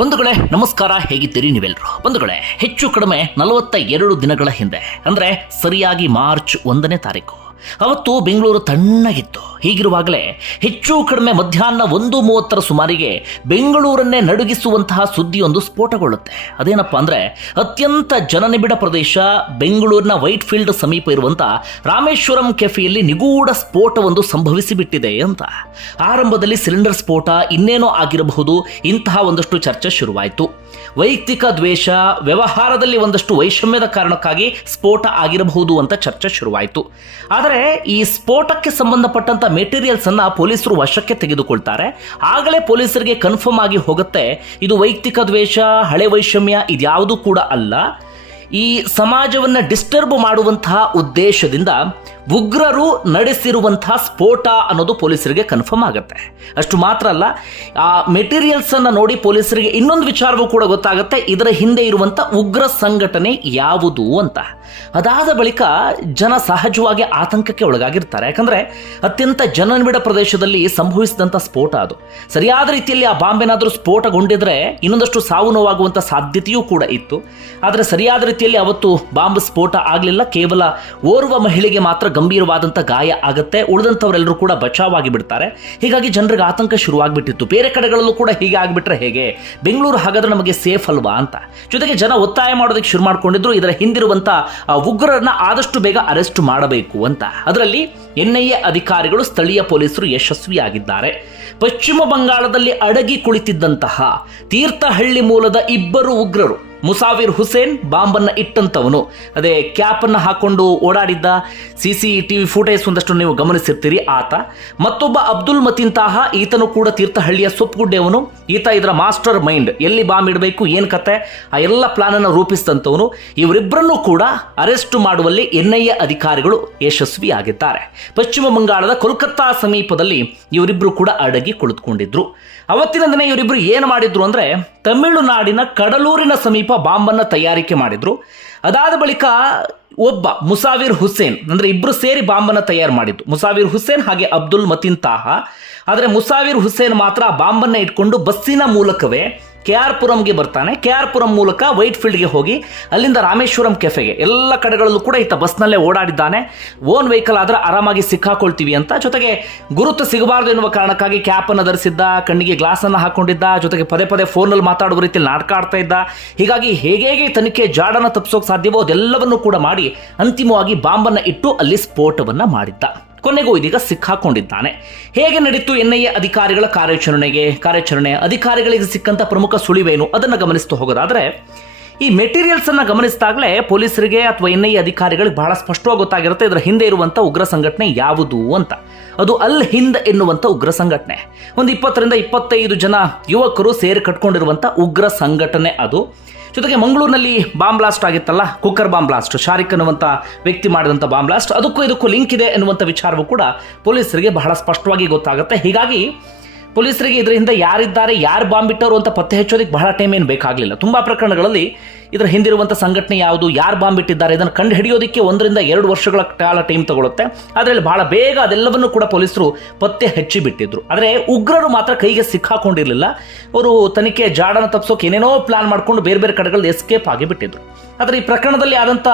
ಬಂಧುಗಳೇ, ನಮಸ್ಕಾರ, ಹೇಗಿದ್ದೀರಿ ನೀವೆಲ್ಲರೂ ಬಂಧುಗಳೇ, ಹೆಚ್ಚು ಕಡಿಮೆ ನಲವತ್ತ ಎರಡು ದಿನಗಳ ಹಿಂದೆ, ಅಂದರೆ ಸರಿಯಾಗಿ ಮಾರ್ಚ್ ಒಂದನೇ ತಾರೀಕು. ಅವತ್ತು ಬೆಂಗಳೂರು ತಣ್ಣಗಿತ್ತು. ಹೀಗಿರುವಾಗಲೇ ಹೆಚ್ಚು ಕಡಿಮೆ ಮಧ್ಯಾಹ್ನ ಒಂದು ಮೂವತ್ತರ ಸುಮಾರಿಗೆ ಬೆಂಗಳೂರನ್ನೇ ನಡುಗಿಸುವಂತಹ ಸುದ್ದಿಯೊಂದು ಸ್ಫೋಟಗೊಳ್ಳುತ್ತೆ. ಅದೇನಪ್ಪ ಅಂದರೆ ಅತ್ಯಂತ ಜನನಿಬಿಡ ಪ್ರದೇಶ ಬೆಂಗಳೂರಿನ ವೈಟ್ ಫೀಲ್ಡ್ ಸಮೀಪ ಇರುವಂಥ ರಾಮೇಶ್ವರಂ ಕೆಫೆಯಲ್ಲಿ ನಿಗೂಢ ಸ್ಫೋಟವೊಂದು ಸಂಭವಿಸಿಬಿಟ್ಟಿದೆ ಅಂತ. ಆರಂಭದಲ್ಲಿ ಸಿಲಿಂಡರ್ ಸ್ಫೋಟ ಇನ್ನೇನೋ ಆಗಿರಬಹುದು, ಇಂತಹ ಒಂದಷ್ಟು ಚರ್ಚೆ ಶುರುವಾಯಿತು. ವೈಯಕ್ತಿಕ ದ್ವೇಷ, ವ್ಯವಹಾರದಲ್ಲಿ ಒಂದಷ್ಟು ವೈಷಮ್ಯದ ಕಾರಣಕ್ಕಾಗಿ ಸ್ಫೋಟ ಆಗಿರಬಹುದು ಅಂತ ಚರ್ಚೆ ಶುರುವಾಯಿತು. ಆದರೆ ಈ ಸ್ಫೋಟಕ್ಕೆ ಸಂಬಂಧಪಟ್ಟಂತ ಮೆಟೀರಿಯಲ್ಸ್ ಅನ್ನ ಪೊಲೀಸರು ವಶಕ್ಕೆ ತೆಗೆದುಕೊಳ್ತಾರೆ. ಆಗಲೇ ಪೊಲೀಸರಿಗೆ ಕನ್ಫರ್ಮ್ ಆಗಿ ಹೋಗುತ್ತೆ, ಇದು ವೈಯಕ್ತಿಕ ದ್ವೇಷ, ಹಳೆ ವೈಷಮ್ಯ ಇದ್ಯಾವುದೂ ಕೂಡ ಅಲ್ಲ. ಈ ಸಮಾಜವನ್ನು ಡಿಸ್ಟರ್ಬ್ ಮಾಡುವಂತಹ ಉದ್ದೇಶದಿಂದ ಉಗ್ರರು ನಡೆಸಿರುವಂತಹ ಸ್ಫೋಟ ಅನ್ನೋದು ಪೊಲೀಸರಿಗೆ ಕನ್ಫರ್ಮ್ ಆಗುತ್ತೆ. ಅಷ್ಟು ಮಾತ್ರ ಅಲ್ಲ, ಆ ಮೆಟೀರಿಯಲ್ಸ್ ಅನ್ನ ನೋಡಿ ಪೊಲೀಸರಿಗೆ ಇನ್ನೊಂದು ವಿಚಾರವೂ ಕೂಡ ಗೊತ್ತಾಗುತ್ತೆ. ಇದರ ಹಿಂದೆ ಇರುವಂತ ಉಗ್ರ ಸಂಘಟನೆ ಯಾವುದು ಅಂತ. ಅದಾದ ಬಳಿಕ ಜನ ಸಹಜವಾಗಿ ಆತಂಕಕ್ಕೆ ಒಳಗಾಗಿರ್ತಾರೆ. ಯಾಕಂದ್ರೆ ಅತ್ಯಂತ ಜನನಿಬಿಡ ಪ್ರದೇಶದಲ್ಲಿ ಸಂಭವಿಸಿದಂಥ ಸ್ಫೋಟ ಅದು. ಸರಿಯಾದ ರೀತಿಯಲ್ಲಿ ಆ ಬಾಂಬ್ ಏನಾದರೂ ಸ್ಫೋಟಗೊಂಡಿದ್ರೆ ಇನ್ನೊಂದಷ್ಟು ಸಾವು ನೋವಾಗುವಂಥ ಸಾಧ್ಯತೆಯೂ ಕೂಡ ಇತ್ತು. ಆದರೆ ಸರಿಯಾದ ರೀತಿಯಲ್ಲಿ ಅವತ್ತು ಬಾಂಬ್ ಸ್ಫೋಟ ಆಗಲಿಲ್ಲ. ಕೇವಲ ಓರ್ವ ಮಹಿಳೆಗೆ ಮಾತ್ರ ಗಂಭೀರವಾದಂಥ ಗಾಯ ಆಗುತ್ತೆ, ಉಳಿದಂಥವರೆಲ್ಲರೂ ಕೂಡ ಬಚಾವಾಗಿ ಬಿಡ್ತಾರೆ. ಹೀಗಾಗಿ ಜನರಿಗೆ ಆತಂಕ ಶುರುವಾಗಿಬಿಟ್ಟಿತ್ತು. ಬೇರೆ ಕಡೆಗಳಲ್ಲೂ ಕೂಡ ಹೀಗೆ ಆಗಿಬಿಟ್ರೆ ಹೇಗೆ? ಬೆಂಗಳೂರು ಹಾಗಾದ್ರೆ ನಮಗೆ ಸೇಫ್ ಅಲ್ವಾ ಅಂತ. ಜೊತೆಗೆ ಜನ ಒತ್ತಾಯ ಮಾಡೋದಕ್ಕೆ ಶುರು ಮಾಡಿಕೊಂಡಿದ್ರು, ಇದರ ಹಿಂದಿರುವಂಥ ಉಗ್ರರನ್ನ ಆದಷ್ಟು ಬೇಗ ಅರೆಸ್ಟ್ ಮಾಡಬೇಕು ಅಂತ. ಅದರಲ್ಲಿ ಎನ್ ಐ ಎ ಅಧಿಕಾರಿಗಳು, ಸ್ಥಳೀಯ ಪೊಲೀಸರು ಯಶಸ್ವಿಯಾಗಿದ್ದಾರೆ. ಪಶ್ಚಿಮ ಬಂಗಾಳದಲ್ಲಿ ಅಡಗಿ ಕುಳಿತಿದ್ದಂತಹ ತೀರ್ಥಹಳ್ಳಿ ಮೂಲದ ಇಬ್ಬರು ಉಗ್ರರು ಮುಸಾವಿರ್ ಹುಸೇನ್ ಬಾಂಬನ್ನು ಇಟ್ಟಂತವನು. ಅದೇ ಕ್ಯಾಪ್ ಅನ್ನ ಹಾಕೊಂಡು ಓಡಾಡಿದ್ದ ಸಿ ಸಿ ಟಿವಿ ಫುಟೇಜ್ ಒಂದಷ್ಟು ನೀವು ಗಮನಿಸಿರ್ತೀರಿ ಆತ. ಮತ್ತೊಬ್ಬ ಅಬ್ದುಲ್ ಮತಿನ್ ತಾಹ ಈತನು ಕೂಡ ತೀರ್ಥಹಳ್ಳಿಯ ಸೊಪ್ಪುಗುಡ್ಡೆಯವನು ಈತ ಇದರ ಮಾಸ್ಟರ್ ಮೈಂಡ್. ಎಲ್ಲಿ ಬಾಂಬ್ ಇಡಬೇಕು, ಏನು ಕತೆ? ಆ ಎಲ್ಲ ಪ್ಲಾನ್ ಅನ್ನು ರೂಪಿಸಿದಂಥವನು ಇವರಿಬ್ಬರನ್ನೂ ಕೂಡ ಅರೆಸ್ಟ್ ಮಾಡುವಲ್ಲಿ ಎನ್ ಐ ಎ ಅಧಿಕಾರಿಗಳು ಯಶಸ್ವಿಯಾಗಿದ್ದಾರೆ. ಪಶ್ಚಿಮ ಬಂಗಾಳದ ಕೋಲ್ಕತ್ತಾ ಸಮೀಪದಲ್ಲಿ ಇವರಿಬ್ಬರು ಕೂಡ ಅಡಗಿ ಕುಳಿತುಕೊಂಡಿದ್ರು. ಅವತ್ತಿನ ದಿನ ಇವರಿಬ್ಬರು ಏನು ಮಾಡಿದ್ರು ಅಂದ್ರೆ ತಮಿಳುನಾಡಿನ ಕಡಲೂರಿನ ಸಮೀಪ ಬಾಂಬನ್ನ ತಯಾರಿಕೆ ಮಾಡಿದ್ರು. ಅದಾದ ಬಳಿಕ ಒಬ್ಬ ಮುಸಾವಿರ್ ಹುಸೇನ್, ಅಂದ್ರೆ ಇಬ್ರು ಸೇರಿ ಬಾಂಬನ್ನ ತಯಾರು ಮಾಡಿದ್ದು ಮುಸಾವಿರ್ ಹುಸೇನ್ ಹಾಗೆ ಅಬ್ದುಲ್ ಮತೀನ್ ತಾಹ. ಆದರೆ ಮುಸಾವಿರ್ ಹುಸೇನ್ ಮಾತ್ರ ಆ ಬಾಂಬನ್ನ ಇಟ್ಕೊಂಡು ಬಸ್ಸಿನ ಮೂಲಕವೇ ಕೆ ಆರ್ ಪುರಂಗೆ ಬರ್ತಾನೆ. ಕೆ ಆರ್ ಪುರಂ ಮೂಲಕ ವೈಟ್ ಫೀಲ್ಡ್ಗೆ ಹೋಗಿ ಅಲ್ಲಿಂದ ರಾಮೇಶ್ವರಂ ಕೆಫೆಗೆ ಎಲ್ಲ ಕಡೆಗಳಲ್ಲೂ ಕೂಡ ಈತ ಬಸ್ನಲ್ಲೇ ಓಡಾಡಿದ್ದಾನೆ. ಓನ್ ವೆಹಿಕಲ್ ಆದರೆ ಆರಾಮಾಗಿ ಸಿಕ್ಕಾಕೊಳ್ತೀವಿ ಅಂತ. ಜೊತೆಗೆ ಗುರುತು ಸಿಗಬಾರ್ದು ಎನ್ನುವ ಕಾರಣಕ್ಕಾಗಿ ಕ್ಯಾಪ್ ಅನ್ನು ಧರಿಸಿದ್ದ, ಕಣ್ಣಿಗೆ ಗ್ಲಾಸ್ ಅನ್ನು ಹಾಕೊಂಡಿದ್ದ, ಜೊತೆಗೆ ಪದೇ ಪದೇ ಫೋನಲ್ಲಿ ಮಾತಾಡುವ ರೀತಿಯಲ್ಲಿ ನಾಟಕ ಆಡ್ತಾ ಇದ್ದ. ಹೀಗಾಗಿ ಹೇಗೆ ಹೇಗೆ ತನಿಖೆ ಜಾಡನ್ನು ತಪ್ಪಿಸೋಕೆ ಸಾಧ್ಯವೋ ಅದೆಲ್ಲವನ್ನೂ ಕೂಡ ಮಾಡಿ ಅಂತಿಮವಾಗಿ ಬಾಂಬನ್ನು ಇಟ್ಟು ಅಲ್ಲಿ ಸ್ಫೋಟವನ್ನ ಮಾಡಿದ್ದ. ಕೊನೆಗೂ ಇದೀಗ ಸಿಕ್ಕಾಕೊಂಡಿದ್ದಾನೆ. ಹೇಗೆ ನಡೀತು ಎನ್ ಐ ಎ ಅಧಿಕಾರಿಗಳ ಕಾರ್ಯಾಚರಣೆಗೆ ಕಾರ್ಯಾಚರಣೆ ಅಧಿಕಾರಿಗಳಿಗೆ ಸಿಕ್ಕಂತ ಪ್ರಮುಖ ಸುಳಿವೇನು ಅದನ್ನು ಗಮನಿಸ್ತಾ ಹೋಗೋದಾದ್ರೆ ಈ ಮೆಟೀರಿಯಲ್ಸ್ ಅನ್ನ ಗಮನಿಸಿದಾಗಲೇ ಪೊಲೀಸರಿಗೆ ಅಥವಾ ಎನ್ ಐ ಅಧಿಕಾರಿಗಳಿಗೆ ಬಹಳ ಸ್ಪಷ್ಟವಾಗಿ ಗೊತ್ತಾಗಿರುತ್ತೆ. ಇದರ ಹಿಂದೆ ಇರುವಂತ ಉಗ್ರ ಸಂಘಟನೆ ಯಾವುದು ಅಂತ. ಅದು ಅಲ್ ಹಿಂದ್ ಎನ್ನುವಂಥ ಉಗ್ರ ಸಂಘಟನೆ. ಒಂದು ಇಪ್ಪತ್ತರಿಂದ ಇಪ್ಪತ್ತೈದು ಜನ ಯುವಕರು ಸೇರಿ ಕಟ್ಕೊಂಡಿರುವಂತ ಉಗ್ರ ಸಂಘಟನೆ ಅದು. ಜೊತೆಗೆ ಮಂಗಳೂರಿನಲ್ಲಿ ಬಾಂಬ್ ಬ್ಲಾಸ್ಟ್ ಆಗಿತ್ತಲ್ಲ, ಕುಕ್ಕರ್ ಬಾಂಬ್ ಬ್ಲಾಸ್ಟ್ ಶಾರಿಕ್ ಅನ್ನುವಂಥ ವ್ಯಕ್ತಿ ಮಾಡಿದಂಥ ಬಾಂಬ್ ಬ್ಲಾಸ್ಟ್ ಅದಕ್ಕೂ ಇದಕ್ಕೂ ಲಿಂಕ್ ಇದೆ ಎನ್ನುವಂಥ ವಿಚಾರವೂ ಕೂಡ ಪೊಲೀಸರಿಗೆ ಬಹಳ ಸ್ಪಷ್ಟವಾಗಿ ಗೊತ್ತಾಗುತ್ತೆ. ಹೀಗಾಗಿ ಪೊಲೀಸರಿಗೆ ಇದರಿಂದ ಯಾರಿದ್ದಾರೆ, ಯಾರು ಬಾಂಬ್ ಇಟ್ಟವರು ಅಂತ ಪತ್ತೆ ಹಚ್ಚೋದಕ್ಕೆ ಬಹಳ ಟೈಮ್ ಏನು ಬೇಕಾಗಲಿಲ್ಲ. ತುಂಬ ಪ್ರಕರಣಗಳಲ್ಲಿ ಇದರ ಹಿಂದಿರುವಂಥ ಸಂಘಟನೆ ಯಾವುದು, ಯಾರು ಬಾಂಬ್ ಬಿಟ್ಟಿದ್ದಾರೆ ಇದನ್ನು ಕಂಡು ಹಿಡಿಯೋದಕ್ಕೆ ಒಂದರಿಂದ ಎರಡು ವರ್ಷಗಳ ಕಾಲ ಟೈಮ್ ತಗೊಳುತ್ತೆ. ಅದರಲ್ಲಿ ಬಹಳ ಬೇಗ ಅದೆಲ್ಲವನ್ನು ಕೂಡ ಪೊಲೀಸರು ಪತ್ತೆ ಹಚ್ಚಿ ಬಿಟ್ಟಿದ್ರು. ಆದರೆ ಉಗ್ರರು ಮಾತ್ರ ಕೈಗೆ ಸಿಕ್ಕಾಕೊಂಡಿರಲಿಲ್ಲ. ಅವರು ತನಿಖೆ ಜಾಡನ ತಪ್ಪಿಸೋಕೆ ಏನೇನೋ ಪ್ಲಾನ್ ಮಾಡಿಕೊಂಡು ಬೇರೆ ಬೇರೆ ಕಡೆಗಳಲ್ಲಿ ಎಸ್ಕೇಪ್ ಆಗಿ ಬಿಟ್ಟಿದ್ರು. ಆದರೆ ಈ ಪ್ರಕರಣದಲ್ಲಿ ಆದಂಥ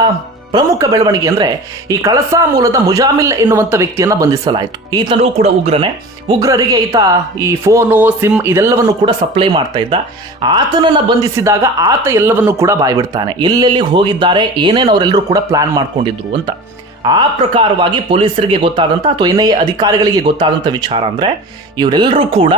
ಪ್ರಮುಖ ಬೆಳವಣಿಗೆ ಅಂದ್ರೆ ಈ ಕಳಸಾ ಮೂಲದ ಮುಜಾಮಿಲ್ ಎನ್ನುವಂತ ವ್ಯಕ್ತಿಯನ್ನ ಬಂಧಿಸಲಾಯಿತು. ಈತನೂ ಕೂಡ ಉಗ್ರನೇ. ಉಗ್ರರಿಗೆ ಈತ ಈ ಫೋನು, ಸಿಮ್ ಇದೆಲ್ಲವನ್ನು ಕೂಡ ಸಪ್ಲೈ ಮಾಡ್ತಾ ಇದ್ದ. ಆತನನ್ನ ಬಂಧಿಸಿದಾಗ ಆತ ಎಲ್ಲವನ್ನು ಕೂಡ ಬಾಯ್ಬಿಡ್ತಾನೆ. ಎಲ್ಲೆಲ್ಲಿ ಹೋಗಿದ್ದಾರೆ, ಏನೇನು ಅವರೆಲ್ಲರೂ ಕೂಡ ಪ್ಲಾನ್ ಮಾಡ್ಕೊಂಡಿದ್ರು ಅಂತ. ಆ ಪ್ರಕಾರವಾಗಿ ಪೊಲೀಸರಿಗೆ ಗೊತ್ತಾದಂಥ ಅಥವಾ ಎನ್ ಅಧಿಕಾರಿಗಳಿಗೆ ಗೊತ್ತಾದಂಥ ವಿಚಾರ ಅಂದ್ರೆ ಇವರೆಲ್ಲರೂ ಕೂಡ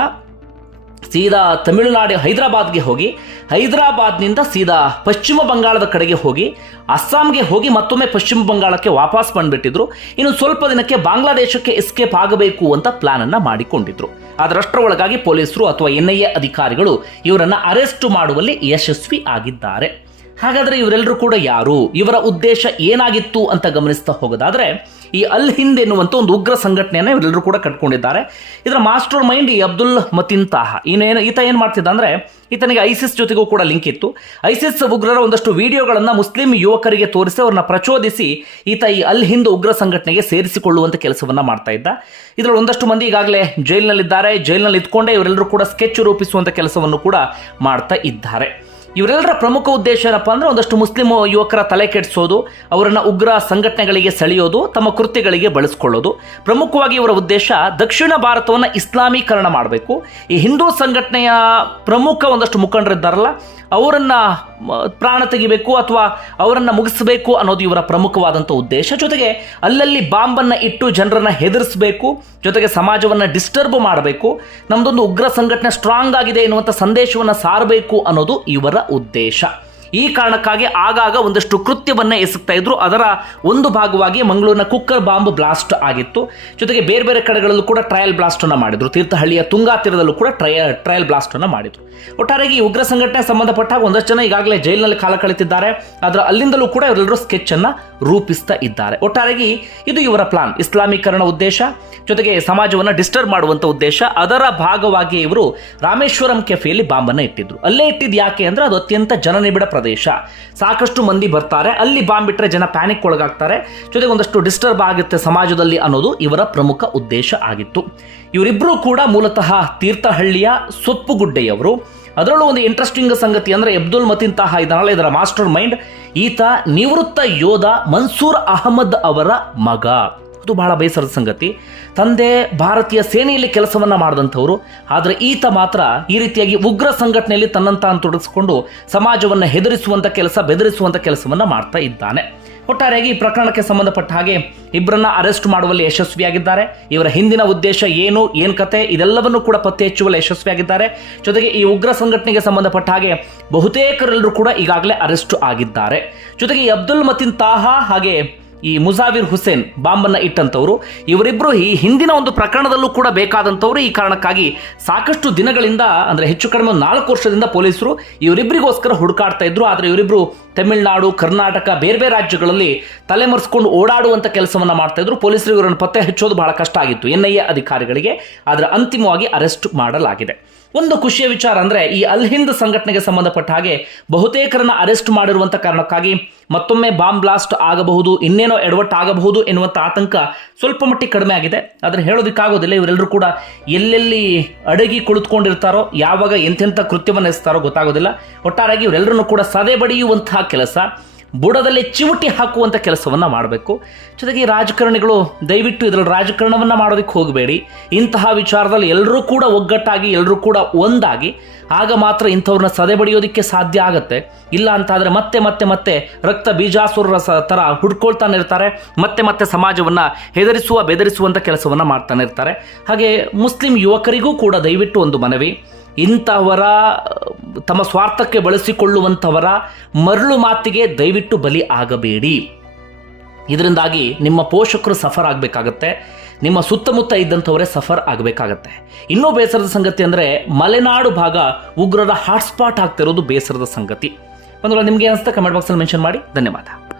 ಸೀದಾ ತಮಿಳುನಾಡು ಹೈದರಾಬಾದ್ಗೆ ಹೋಗಿ, ಹೈದರಾಬಾದ್ನಿಂದ ಸೀದಾ ಪಶ್ಚಿಮ ಬಂಗಾಳದ ಕಡೆಗೆ ಹೋಗಿ, ಅಸ್ಸಾಂಗೆ ಹೋಗಿ ಮತ್ತೊಮ್ಮೆ ಪಶ್ಚಿಮ ಬಂಗಾಳಕ್ಕೆ ವಾಪಸ್ ಬಂದುಬಿಟ್ಟಿದ್ರು. ಇನ್ನು ಸ್ವಲ್ಪ ದಿನಕ್ಕೆ ಬಾಂಗ್ಲಾದೇಶಕ್ಕೆ ಎಸ್ಕೇಪ್ ಆಗಬೇಕು ಅಂತ ಪ್ಲಾನ್ ಅನ್ನ ಮಾಡಿಕೊಂಡಿದ್ರು ಅದರಷ್ಟರೊಳಗಾಗಿ ಪೊಲೀಸರು ಅಥವಾ ಎನ್ ಅಧಿಕಾರಿಗಳು ಇವರನ್ನ ಅರೆಸ್ಟ್ ಮಾಡುವಲ್ಲಿ ಯಶಸ್ವಿ ಆಗಿದ್ದಾರೆ. ಹಾಗಾದ್ರೆ ಇವರೆಲ್ಲರೂ ಕೂಡ ಯಾರು? ಇವರ ಉದ್ದೇಶ ಏನಾಗಿತ್ತು ಅಂತ ಗಮನಿಸ್ತಾ ಹೋಗೋದಾದ್ರೆ, ಈ ಅಲ್ ಹಿಂದ್ ಎನ್ನುವಂಥ ಒಂದು ಉಗ್ರ ಸಂಘಟನೆಯನ್ನು ಇವರೆಲ್ಲರೂ ಕೂಡ ಕಟ್ಕೊಂಡಿದ್ದಾರೆ. ಇದರ ಮಾಸ್ಟರ್ ಮೈಂಡ್ ಈ ಅಬ್ದುಲ್ ಮತಿನ್ ತಾಹ. ಇನ್ನೇನು, ಈತ ಏನು ಮಾಡ್ತಿದ್ದ ಅಂದರೆ, ಈತನಿಗೆ ಐಸಿಸ್ ಜೊತೆಗೂ ಕೂಡ ಲಿಂಕ್ ಇತ್ತು. ಐಸಿಸ್ ಉಗ್ರರ ಒಂದಷ್ಟು ವಿಡಿಯೋಗಳನ್ನು ಮುಸ್ಲಿಂ ಯುವಕರಿಗೆ ತೋರಿಸಿ ಅವ್ರನ್ನ ಪ್ರಚೋದಿಸಿ ಈತ ಈ ಅಲ್ ಹಿಂದ್ ಉಗ್ರ ಸಂಘಟನೆಗೆ ಸೇರಿಸಿಕೊಳ್ಳುವಂತ ಕೆಲಸವನ್ನ ಮಾಡ್ತಾ ಇದ್ದ. ಇದರಲ್ಲಿ ಒಂದಷ್ಟು ಮಂದಿ ಈಗಾಗಲೇ ಜೈಲಿನಲ್ಲಿದ್ದಾರೆ. ಜೈಲಿನಲ್ಲಿ ಇದ್ಕೊಂಡೇ ಇವರೆಲ್ಲರೂ ಕೂಡ ಸ್ಕೆಚ್ ರೂಪಿಸುವಂಥ ಕೆಲಸವನ್ನು ಕೂಡ ಮಾಡ್ತಾ ಇದ್ದಾರೆ. ಇವರೆಲ್ಲರ ಪ್ರಮುಖ ಉದ್ದೇಶ ಏನಪ್ಪ ಅಂದ್ರೆ ಒಂದಷ್ಟು ಮುಸ್ಲಿಂ ಯುವಕರ ತಲೆ ಕೆಡಿಸೋದು, ಅವರನ್ನು ಉಗ್ರ ಸಂಘಟನೆಗಳಿಗೆ ಸೆಳೆಯೋದು, ತಮ್ಮ ಕೃತ್ಯಗಳಿಗೆ ಬಳಸ್ಕೊಳ್ಳೋದು. ಪ್ರಮುಖವಾಗಿ ಇವರ ಉದ್ದೇಶ ದಕ್ಷಿಣ ಭಾರತವನ್ನು ಇಸ್ಲಾಮೀಕರಣ ಮಾಡಬೇಕು. ಈ ಹಿಂದೂ ಸಂಘಟನೆಯ ಪ್ರಮುಖ ಒಂದಷ್ಟು ಮುಖಂಡರಿದ್ದಾರಲ್ಲ ಅವರನ್ನ ಪ್ರಾಣ ತೆಗಿಬೇಕು ಅಥವಾ ಅವರನ್ನ ಮುಗಿಸಬೇಕು ಅನ್ನೋದು ಇವರ ಪ್ರಮುಖವಾದಂಥ ಉದ್ದೇಶ. ಜೊತೆಗೆ ಅಲ್ಲಲ್ಲಿ ಬಾಂಬನ್ನು ಇಟ್ಟು ಜನರನ್ನ ಹೆದರಿಸಬೇಕು, ಜೊತೆಗೆ ಸಮಾಜವನ್ನು ಡಿಸ್ಟರ್ಬ್ ಮಾಡಬೇಕು, ನಮ್ದೊಂದು ಉಗ್ರ ಸಂಘಟನೆ ಸ್ಟ್ರಾಂಗ್ ಆಗಿದೆ ಎನ್ನುವಂಥ ಸಂದೇಶವನ್ನು ಸಾರಬೇಕು ಅನ್ನೋದು ಇವರ ಉದ್ದೇಶ. ಈ ಕಾರಣಕ್ಕಾಗಿ ಆಗಾಗ ಒಂದಷ್ಟು ಕೃತ್ಯವನ್ನು ಎಸಗ್ತಾ ಇದ್ರು. ಅದರ ಒಂದು ಭಾಗವಾಗಿ ಮಂಗಳೂರಿನ ಕುಕ್ಕರ್ ಬಾಂಬ್ ಬ್ಲಾಸ್ಟ್ ಆಗಿತ್ತು. ಜೊತೆಗೆ ಬೇರೆ ಬೇರೆ ಕಡೆಗಳಲ್ಲೂ ಕೂಡ ಟ್ರಯಲ್ ಬ್ಲಾಸ್ಟ್ ಅನ್ನ ಮಾಡಿದ್ರು. ತೀರ್ಥಹಳ್ಳಿಯ ತುಂಗಾ ತೀರದಲ್ಲೂ ಕೂಡ ಟ್ರಯ, ಟ್ರಯಲ್ ಬ್ಲಾಸ್ಟ್ ಅನ್ನ ಮಾಡಿದ್ರು. ಒಟ್ಟಾರೆಯಾಗಿ ಈ ಉಗ್ರ ಸಂಘಟನೆ ಸಂಬಂಧಪಟ್ಟ ಒಂದಷ್ಟು ಜನ ಈಗಾಗಲೇ ಜೈಲಿನಲ್ಲಿ ಕಾಲ ಕಳೆತಿದ್ದಾರೆ ಅದರ ಅಲ್ಲಿಂದಲೂ ಕೂಡ ಇವರೆಲ್ಲರೂ ಸ್ಕೆಚ್ ಅನ್ನ ರೂಪಿಸ್ತಾ ಇದ್ದಾರೆ. ಒಟ್ಟಾರೆಯಾಗಿ ಇದು ಇವರ ಪ್ಲಾನ್ ಇಸ್ಲಾಮೀಕರಣ ಉದ್ದೇಶ, ಜೊತೆಗೆ ಸಮಾಜವನ್ನು ಡಿಸ್ಟರ್ಬ್ ಮಾಡುವಂಥ ಉದ್ದೇಶ. ಅದರ ಭಾಗವಾಗಿ ಇವರು ರಾಮೇಶ್ವರಂ ಕೆಫೆಯಲ್ಲಿ ಬಾಂಬನ್ನು ಇಟ್ಟಿದ್ರು. ಅಲ್ಲೇ ಇಟ್ಟಿದ್ದು ಯಾಕೆ ಅಂದ್ರೆ ಅದು ಅತ್ಯಂತ ಜನನಿಬಿಡ ಪ್ರದೇಶ. ಸಾಕಷ್ಟು ಮಂದಿ ಬರ್ತಾರೆ, ಅಲ್ಲಿ ಬಾಂಬ್ ಬಿಟ್ಟರೆ ಜನ ಪ್ಯಾನಿಕ್ ಒಳಗಾಗ್ತಾರೆ. ಜೊತೆಗೆ ಒಂದಷ್ಟು ಡಿಸ್ಟರ್ಬ್ ಆಗುತ್ತೆ ಸಮಾಜದಲ್ಲಿ ಅನ್ನೋದು ಇವರ ಪ್ರಮುಖ ಉದ್ದೇಶ ಆಗಿತ್ತು. ಇವರಿಬ್ಬರೂ ಕೂಡ ಮೂಲತಃ ತೀರ್ಥಹಳ್ಳಿಯ ಸೊಪ್ಪುಗುಡ್ಡೆಯವರು. ಅದರಲ್ಲೂ ಒಂದು ಇಂಟ್ರೆಸ್ಟಿಂಗ್ ಸಂಗತಿ ಅಂದ್ರೆ ಅಬ್ದುಲ್ ಮತಿನ್ ತಾಹ ಇದನ್ನಲ್ಲ ಇದರ ಮಾಸ್ಟರ್ ಮೈಂಡ್ ಈತ ನಿವೃತ್ತ ಯೋಧ ಮನ್ಸೂರ್ ಅಹಮದ್ ಅವರ ಮಗ. ಅದು ಬಹಳ ಬೇಸರದ ಸಂಗತಿ. ತಂದೆ ಭಾರತೀಯ ಸೇನೆಯಲ್ಲಿ ಕೆಲಸವನ್ನು ಮಾಡಿದಂಥವ್ರು, ಆದರೆ ಈತ ಮಾತ್ರ ಈ ರೀತಿಯಾಗಿ ಉಗ್ರ ಸಂಘಟನೆಯಲ್ಲಿ ತನ್ನಂತ ತೊಡಗಿಸಿಕೊಂಡು ಸಮಾಜವನ್ನು ಹೆದರಿಸುವಂಥ ಕೆಲಸ ಬೆದರಿಸುವಂಥ ಕೆಲಸವನ್ನ ಮಾಡ್ತಾ ಇದ್ದಾನೆ. ಒಟ್ಟಾರೆಯಾಗಿ ಈ ಪ್ರಕರಣಕ್ಕೆ ಸಂಬಂಧಪಟ್ಟ ಹಾಗೆ ಇಬ್ಬರನ್ನ ಅರೆಸ್ಟ್ ಮಾಡುವಲ್ಲಿ ಯಶಸ್ವಿಯಾಗಿದ್ದಾರೆ. ಇವರ ಹಿಂದಿನ ಉದ್ದೇಶ ಏನು ಏನು ಕತೆ, ಇದೆಲ್ಲವನ್ನು ಕೂಡ ಪತ್ತೆ ಹಚ್ಚುವಲ್ಲಿ ಯಶಸ್ವಿಯಾಗಿದ್ದಾರೆ. ಜೊತೆಗೆ ಈ ಉಗ್ರ ಸಂಘಟನೆಗೆ ಸಂಬಂಧಪಟ್ಟ ಹಾಗೆ ಬಹುತೇಕರೆಲ್ಲರೂ ಕೂಡ ಈಗಾಗಲೇ ಅರೆಸ್ಟ್ ಆಗಿದ್ದಾರೆ. ಜೊತೆಗೆ ಅಬ್ದುಲ್ ಮತಿನ್ ತಾಹಾ ಹಾಗೆ ಈ ಮುಜಾವಿರ್ ಹುಸೇನ್ ಬಾಂಬನ್ನ ಇಟ್ಟಂತವರು. ಇವರಿಬ್ಬರು ಈ ಹಿಂದಿನ ಒಂದು ಪ್ರಕರಣದಲ್ಲೂ ಕೂಡ ಬೇಕಾದಂಥವರು ಈ ಕಾರಣಕ್ಕಾಗಿ ಸಾಕಷ್ಟು ದಿನಗಳಿಂದ, ಅಂದ್ರೆ ಹೆಚ್ಚು ಕಡಿಮೆ ನಾಲ್ಕು ವರ್ಷದಿಂದ ಪೊಲೀಸರು ಇವರಿಬ್ಬರಿಗೋಸ್ಕರ ಹುಡುಕಾಡ್ತಾ ಇದ್ರು. ಆದರೆ ಇವರಿಬ್ರು ತಮಿಳುನಾಡು, ಕರ್ನಾಟಕ, ಬೇರೆ ಬೇರೆ ರಾಜ್ಯಗಳಲ್ಲಿ ತಲೆಮರೆಸ್ಕೊಂಡು ಓಡಾಡುವಂಥ ಕೆಲಸವನ್ನು ಮಾಡ್ತಾಯಿದ್ರು ಪೊಲೀಸರು ಇವರನ್ನು ಪತ್ತೆ ಹಚ್ಚೋದು ಬಹಳ ಕಷ್ಟ ಆಗಿತ್ತು. ಎನ್ ಐ ಎ ಅಧಿಕಾರಿಗಳಿಗೆ ಆದರೆ ಅಂತಿಮವಾಗಿ ಅರೆಸ್ಟ್ ಮಾಡಲಾಗಿದೆ. ಒಂದು ಖುಷಿಯ ವಿಚಾರ ಅಂದರೆ ಈ ಅಲ್ ಹಿಂದ್ ಸಂಘಟನೆಗೆ ಸಂಬಂಧಪಟ್ಟ ಹಾಗೆ ಬಹುತೇಕರನ್ನ ಅರೆಸ್ಟ್ ಮಾಡಿರುವಂಥ ಕಾರಣಕ್ಕಾಗಿ ಮತ್ತೊಮ್ಮೆ ಬಾಂಬ್ ಬ್ಲಾಸ್ಟ್ ಆಗಬಹುದು, ಇನ್ನೇನೋ ಎಡವಟ್ಟು ಆಗಬಹುದು ಎನ್ನುವಂಥ ಆತಂಕ ಸ್ವಲ್ಪ ಮಟ್ಟಿಗೆ ಕಡಿಮೆ ಆಗಿದೆ. ಆದರೆ ಹೇಳೋದಕ್ಕಾಗೋದಿಲ್ಲ, ಇವರೆಲ್ಲರೂ ಕೂಡ ಎಲ್ಲೆಲ್ಲಿ ಅಡಗಿ ಕುಳಿತುಕೊಂಡಿರ್ತಾರೋ, ಯಾವಾಗ ಎಂತೆಂಥ ಕೃತ್ಯವನ್ನು ಎಸ್ತಾರೋ ಗೊತ್ತಾಗೋದಿಲ್ಲ. ಒಟ್ಟಾರೆಯಾಗಿ ಇವರೆಲ್ಲರನ್ನು ಕೂಡ ಸದೆ ಬಡಿಯುವಂತಹ ಕೆಲಸ, ಬುಡದಲ್ಲಿ ಚಿವುಟಿ ಹಾಕುವಂಥ ಕೆಲಸವನ್ನ ಮಾಡಬೇಕು. ಜೊತೆಗೆ ರಾಜಕಾರಣಿಗಳು, ದಯವಿಟ್ಟು ಇದರಲ್ಲಿ ರಾಜಕಾರಣವನ್ನು ಮಾಡೋದಕ್ಕೆ ಹೋಗಬೇಡಿ. ಇಂತಹ ವಿಚಾರದಲ್ಲಿ ಎಲ್ಲರೂ ಕೂಡ ಒಗ್ಗಟ್ಟಾಗಿ ಎಲ್ಲರೂ ಕೂಡ ಒಂದಾಗಿ, ಆಗ ಮಾತ್ರ ಇಂಥವ್ರನ್ನ ಸದೆ ಬಡಿಯೋದಕ್ಕೆ ಸಾಧ್ಯ ಆಗುತ್ತೆ. ಇಲ್ಲ ಅಂತಾದ್ರೆ ಮತ್ತೆ ಮತ್ತೆ ಮತ್ತೆ ರಕ್ತ ಬೀಜಾಸುರರ ಸ ಥರ ಹುಡ್ಕೊಳ್ತಾನೆ ಇರ್ತಾರೆ, ಮತ್ತೆ ಮತ್ತೆ ಸಮಾಜವನ್ನ ಹೆದರಿಸುವ ಬೆದರಿಸುವಂಥ ಕೆಲಸವನ್ನ ಮಾಡ್ತಾನೆ ಇರ್ತಾರೆ. ಹಾಗೆ ಮುಸ್ಲಿಂ ಯುವಕರಿಗೂ ಕೂಡ ದಯವಿಟ್ಟು ಒಂದು ಮನವಿ. ಇಂಥವರ, ತಮ್ಮ ಸ್ವಾರ್ಥಕ್ಕೆ ಬಳಸಿಕೊಳ್ಳುವಂಥವರ ಮರಳು ಮಾತಿಗೆ ದಯವಿಟ್ಟು ಬಲಿ ಆಗಬೇಡಿ. ಇದರಿಂದಾಗಿ ನಿಮ್ಮ ಪೋಷಕರು ಸಫರ್ ಆಗಬೇಕಾಗತ್ತೆ, ನಿಮ್ಮ ಸುತ್ತಮುತ್ತ ಇದ್ದಂಥವರೇ ಸಫರ್ ಆಗಬೇಕಾಗತ್ತೆ. ಇನ್ನೂ ಬೇಸರದ ಸಂಗತಿ ಅಂದರೆ, ಮಲೆನಾಡು ಭಾಗ ಉಗ್ರರ ಹಾಟ್ಸ್ಪಾಟ್ ಆಗ್ತಿರೋದು ಬೇಸರದ ಸಂಗತಿ. ಒಂದು ನಿಮಗೆ ಅನಿಸ್ತಾ ಕಮೆಂಟ್ ಬಾಕ್ಸಲ್ಲಿ ಮೆನ್ಷನ್ ಮಾಡಿ. ಧನ್ಯವಾದ.